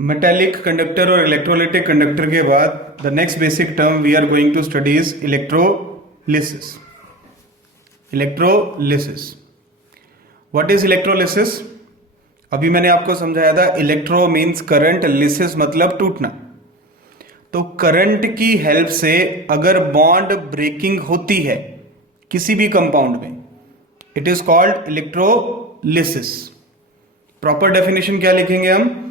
Metallic conductor और electrolytic conductor के बाद the next basic term we are going to study is electrolysis. Electrolysis, what is electrolysis? अभी मैंने आपको समझाया था इलेक्ट्रो मीन्स करंट, लिसिस मतलब टूटना। तो करंट की हेल्प से अगर बॉन्ड ब्रेकिंग होती है किसी भी कंपाउंड में, it is called electrolysis. Proper definition क्या लिखेंगे हम?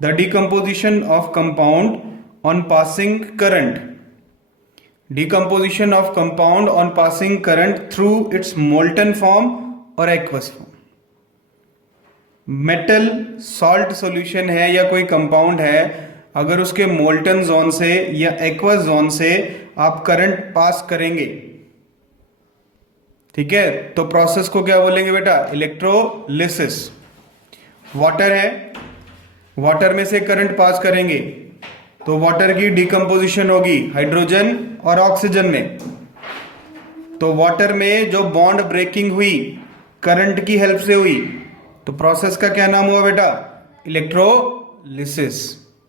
The decomposition of compound on passing current, decomposition of compound on passing current through its molten form और aqueous form. Metal salt solution है या कोई कंपाउंड है, अगर उसके मोल्टन जोन से या एक्वस जोन से आप करंट पास करेंगे, ठीक है, तो प्रोसेस को क्या बोलेंगे बेटा? इलेक्ट्रोलिसिस। वाटर है, वाटर में से करंट पास करेंगे तो वाटर की डिकम्पोजिशन होगी हाइड्रोजन और ऑक्सीजन में। तो वाटर में जो बॉन्ड ब्रेकिंग हुई करंट की हेल्प से हुई, तो प्रोसेस का क्या नाम हुआ बेटा? इलेक्ट्रोलिसिस।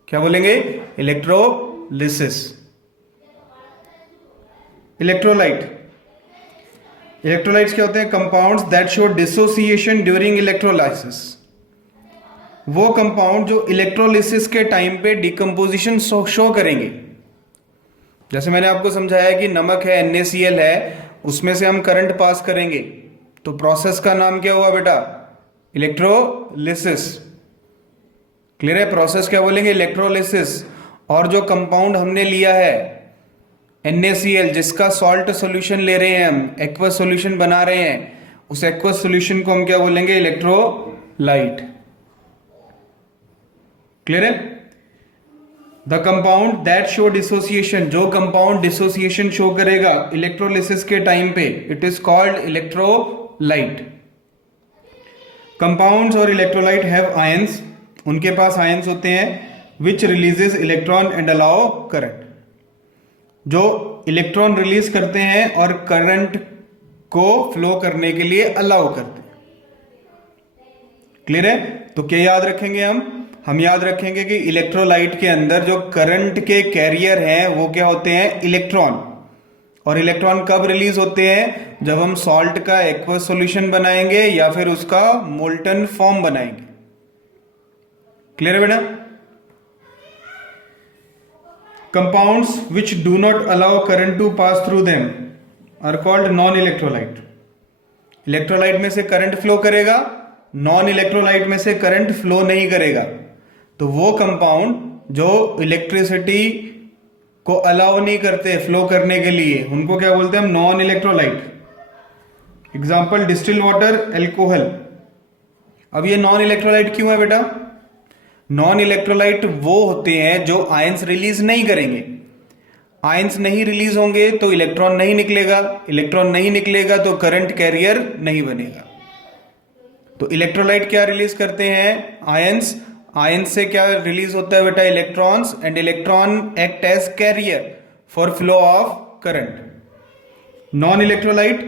क्या बोलेंगे? इलेक्ट्रोलिसिस। इलेक्ट्रोलाइट, इलेक्ट्रोलाइट्स क्या होते हैं? Compounds that show dissociation during electrolysis. वो कंपाउंड जो इलेक्ट्रोलिसिस के टाइम पे डिकम्पोजिशन शो करेंगे। जैसे मैंने आपको समझाया कि नमक है, NaCl है, उसमें से हम करंट पास करेंगे, तो प्रोसेस का नाम क्या हुआ बेटा? इलेक्ट्रोलिसिस। क्लियर है? प्रोसेस क्या बोलेंगे? इलेक्ट्रोलिसिस। और जो कंपाउंड हमने लिया है NaCl, जिसका सॉल्ट सॉल्यूशन ले रहे हैं हम, एक्वस सॉल्यूशन बना रहे हैं, उस एक्वस सॉल्यूशन को हम क्या बोलेंगे? इलेक्ट्रोलाइट। क्लियर है? The compound that show dissociation, जो कंपाउंड डिसोसिएशन शो करेगा इलेक्ट्रोलिसिस के टाइम पे, it is called electrolyte. Compounds और इलेक्ट्रोलाइट हैव आयंस, उनके पास आयंस होते हैं, which releases electron and allow current, जो इलेक्ट्रॉन रिलीज करते हैं और करंट को फ्लो करने के लिए अलाउ करते हैं। क्लियर है? तो क्या याद रखेंगे हम याद रखेंगे कि इलेक्ट्रोलाइट के अंदर जो करंट के कैरियर हैं वो क्या होते हैं? इलेक्ट्रॉन। और इलेक्ट्रॉन कब रिलीज होते हैं? जब हम सॉल्ट का एक्वस सॉल्यूशन बनाएंगे या फिर उसका मोल्टन फॉर्म बनाएंगे। क्लियर है बेटा? Compounds which do not allow current to pass through them are called non electrolyte. Electrolyte में से करंट फ्लो करेगा, नॉन इलेक्ट्रोलाइट में से करंट फ्लो नहीं करेगा। तो वो कंपाउंड जो इलेक्ट्रिसिटी को अलाउ नहीं करते फ्लो करने के लिए, उनको क्या बोलते हैं हम? Non electrolyte. Example distil water, alcohol. अब ये नॉन इलेक्ट्रोलाइट क्यों है बेटा? नॉन इलेक्ट्रोलाइट वो होते हैं जो आयंस रिलीज नहीं करेंगे। आयंस नहीं रिलीज होंगे तो इलेक्ट्रॉन नहीं निकलेगा, इलेक्ट्रॉन नहीं निकलेगा तो करंट कैरियर नहीं बनेगा। तो इलेक्ट्रोलाइट क्या रिलीज करते हैं? आयंस। आयंस से क्या रिलीज होता है बेटा? Electrons, and electron act as carrier for flow of current. Non electrolyte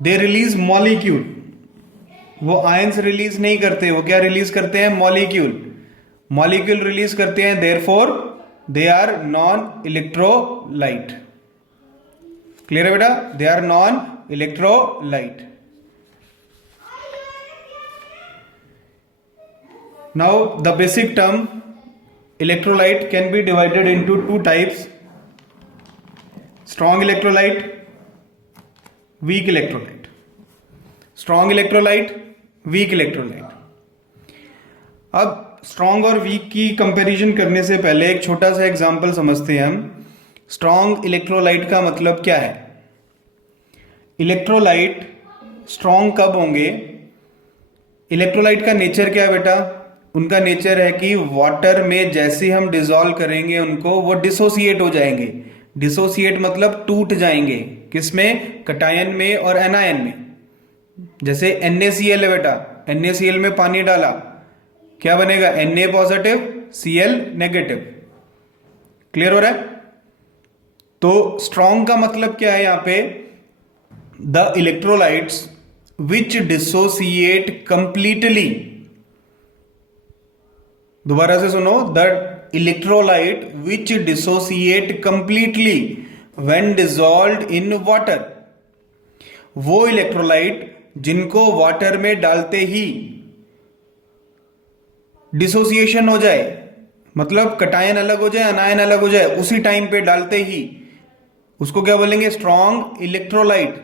they release molecule, वो आयंस रिलीज नहीं करते, वो क्या रिलीज करते हैं? मॉलिक्यूल। मॉलिक्यूल रिलीज करते हैं, therefore they are non electrolyte. Clear है बेटा? They are non electrolyte. Now the basic term electrolyte can be divided into two types: strong electrolyte, weak electrolyte. Strong electrolyte, weak electrolyte. अब strong और weak की comparison करने से पहले एक छोटा सा एग्जांपल समझते हैं हम। strong electrolyte का मतलब क्या है? इलेक्ट्रोलाइट strong कब होंगे? इलेक्ट्रोलाइट का नेचर क्या है बेटा? उनका नेचर है कि वाटर में जैसे हम डिसॉल्व करेंगे उनको, वो डिसोसिएट हो जाएंगे। डिसोसिएट मतलब टूट जाएंगे। किसमें? कटायन में और एनायन में। जैसे NaCl है बेटा, NaCl में पानी डाला, क्या बनेगा? Na positive, Cl negative. Clear हो रहा है? तो स्ट्रॉन्ग का मतलब क्या है यहां पे? The electrolytes which dissociate completely दोबारा से सुनो, the electrolyte which dissociate completely when dissolved in water, वो इलेक्ट्रोलाइट जिनको वाटर में डालते ही डिसोसिएशन हो जाए, मतलब कटायन अलग हो जाए, अनायन अलग हो जाए उसी टाइम पे डालते ही, उसको क्या बोलेंगे? Strong electrolyte.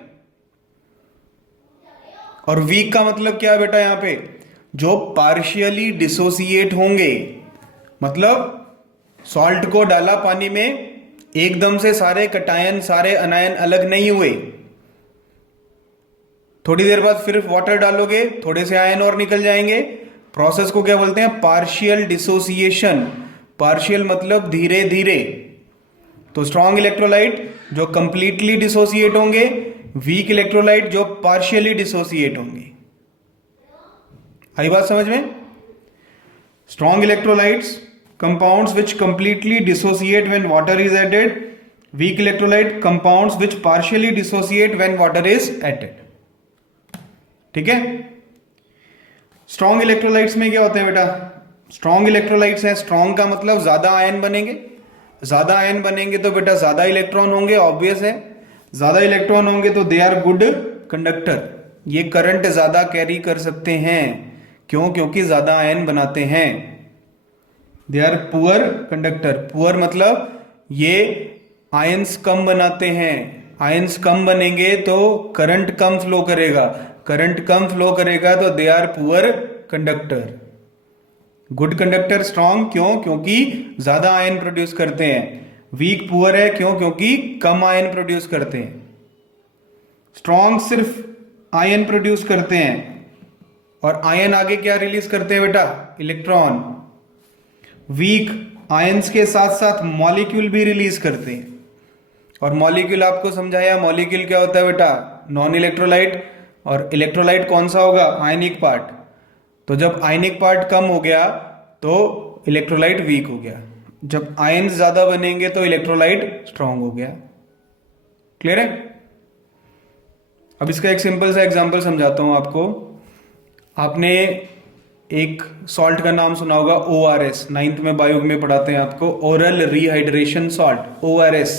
और वीक का मतलब क्या है बेटा? यहां पे जो पार्शियली डिसोसिएट होंगे, मतलब सॉल्ट को डाला पानी में, एकदम से सारे कटायन सारे अनायन अलग नहीं हुए, थोड़ी देर बाद फिर वाटर डालोगे, थोड़े से आयन और निकल जाएंगे, प्रोसेस को क्या बोलते हैं? Partial dissociation. पार्शियल मतलब धीरे धीरे। तो स्ट्रॉन्ग इलेक्ट्रोलाइट जो कंप्लीटली डिसोसिएट होंगे, वीक इलेक्ट्रोलाइट जो पार्शियली डिसोसिएट होंगे। आई बात समझ में? Strong electrolytes compounds which completely dissociate when water is added, weak electrolyte compounds which partially dissociate when water is added. ठीक है? स्ट्रॉन्ग इलेक्ट्रोलाइट्स में क्या होते हैं बेटा? स्ट्रॉन्ग इलेक्ट्रोलाइट्स हैं, स्ट्रॉन्ग का मतलब ज्यादा आयन बनेंगे, ज्यादा आयन बनेंगे तो बेटा ज्यादा इलेक्ट्रॉन होंगे, ऑब्वियस है। ज्यादा इलेक्ट्रॉन होंगे तो दे आर गुड कंडक्टर, ये करंट ज्यादा कैरी कर सकते हैं। क्यों? क्योंकि ज्यादा आयन बनाते हैं। They are poor conductor. Poor मतलब ये आयंस कम बनाते हैं। आयंस कम बनेंगे तो करंट कम फ्लो करेगा, करंट कम फ्लो करेगा तो they are poor conductor. Good conductor strong क्यों? क्योंकि ज्यादा आयन प्रोड्यूस करते हैं। वीक पुअर है क्यों? क्योंकि कम आयन प्रोड्यूस करते हैं। स्ट्रॉन्ग सिर्फ आयन प्रोड्यूस करते हैं, और आयन आगे क्या रिलीज करते हैं बेटा? इलेक्ट्रॉन। वीक आयंस के साथ साथ मॉलिक्यूल भी रिलीज करते हैं। और मॉलिक्यूल आपको समझाया, मॉलिक्यूल क्या होता है बेटा? Non electrolyte. और इलेक्ट्रोलाइट कौन सा होगा? आयनिक पार्ट। तो जब आयनिक पार्ट कम हो गया तो इलेक्ट्रोलाइट वीक हो गया, जब आयन्स ज्यादा बनेंगे तो इलेक्ट्रोलाइट स्ट्रांग हो गया। क्लियर है? अब इसका एक सिंपल सा एग्जांपल समझाता हूं आपको। आपने एक सॉल्ट का नाम सुना होगा, ORS। 9th में बायो में पढ़ाते हैं आपको, ओरल रिहाइड्रेशन सॉल्ट, ORS।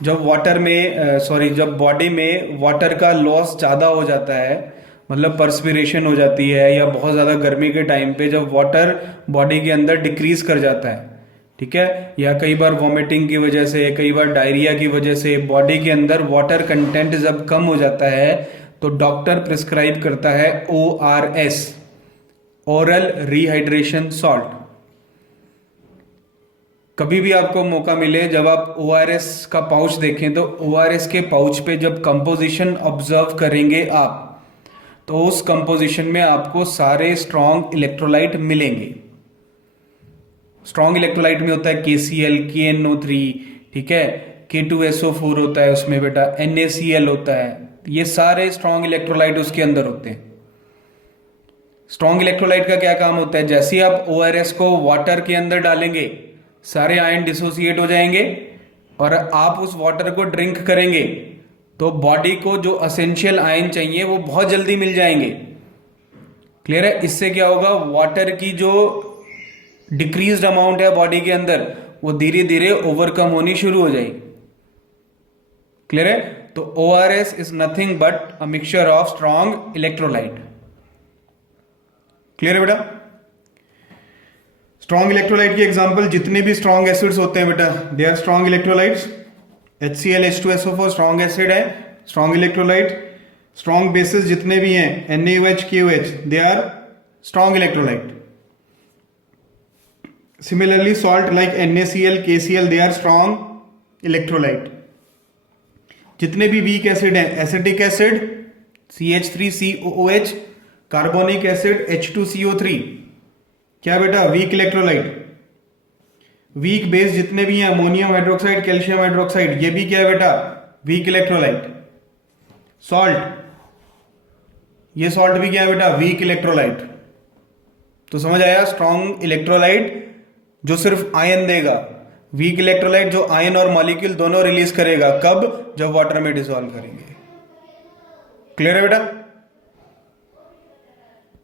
जब वाटर में जब बॉडी में वाटर का लॉस ज़्यादा हो जाता है, मतलब पर्सपिरेशन हो जाती है, या बहुत ज़्यादा गर्मी के टाइम पे जब वाटर बॉडी के अंदर डिक्रीज कर जाता है, ठीक है, या कई बार वॉमिटिंग की वजह से, कई बार डायरिया की वजह से बॉडी के अंदर वाटर कंटेंट जब कम हो जाता है, तो डॉक्टर प्रिस्क्राइब करता है ORS, ओरल रिहाइड्रेशन सॉल्ट। कभी भी आपको मौका मिले, जब आप ORS का पाउच देखें तो ORS के पाउच पे जब कंपोजिशन ऑब्जर्व करेंगे आप, तो उस कंपोजिशन में आपको सारे स्ट्रॉन्ग इलेक्ट्रोलाइट मिलेंगे। स्ट्रॉन्ग इलेक्ट्रोलाइट में होता है KCl, KNO3, ठीक है, K2SO4 होता है उसमें बेटा, NaCl होता है। ये सारे स्ट्रॉन्ग इलेक्ट्रोलाइट उसके अंदर होते हैं। स्ट्रॉन्ग इलेक्ट्रोलाइट का क्या काम होता है? जैसे ही आप ORS को वाटर के अंदर डालेंगे, सारे आयन डिसोसिएट हो जाएंगे, और आप उस वाटर को ड्रिंक करेंगे तो बॉडी को जो एसेंशियल आयन चाहिए वो बहुत जल्दी मिल जाएंगे। क्लियर है? इससे क्या होगा? वाटर की जो डिक्रीज्ड अमाउंट है बॉडी के अंदर, वो धीरे धीरे ओवरकम होनी शुरू हो जाएगी। क्लियर है? तो ORS is nothing but a mixture of strong electrolyte. Clear है बेटा? स्ट्रॉन्ग इलेक्ट्रोलाइट की एग्जांपल जितने भी स्ट्रॉन्ग एसिड्स होते हैं बेटा, they are strong electrolytes. HCl H2SO4 strong acid है, स्ट्रॉन्ग इलेक्ट्रोलाइट। स्ट्रॉन्ग बेसिस जितने भी हैं, NaOH, KOH, they are strong electrolyte. Similarly salt like NaCl, KCl, they are strong electrolyte. जितने भी वीक एसिड हैं, acetic acid CH3COOH, carbonic acid H2CO3, क्या बेटा? Weak electrolyte. Weak base जितने भी हैं, अमोनियम हाइड्रोक्साइड, कैल्शियम हाइड्रोक्साइड, ये भी क्या है बेटा? Weak electrolyte. सॉल्ट, ये सॉल्ट भी क्या है बेटा? Weak electrolyte. तो समझ आया? स्ट्रॉन्ग इलेक्ट्रोलाइट जो सिर्फ आयन देगा, वीक इलेक्ट्रोलाइट जो आयन और मॉलिक्यूल दोनों रिलीज करेगा। कब? जब वाटर में डिसॉल्व करेंगे। क्लियर है बेटा?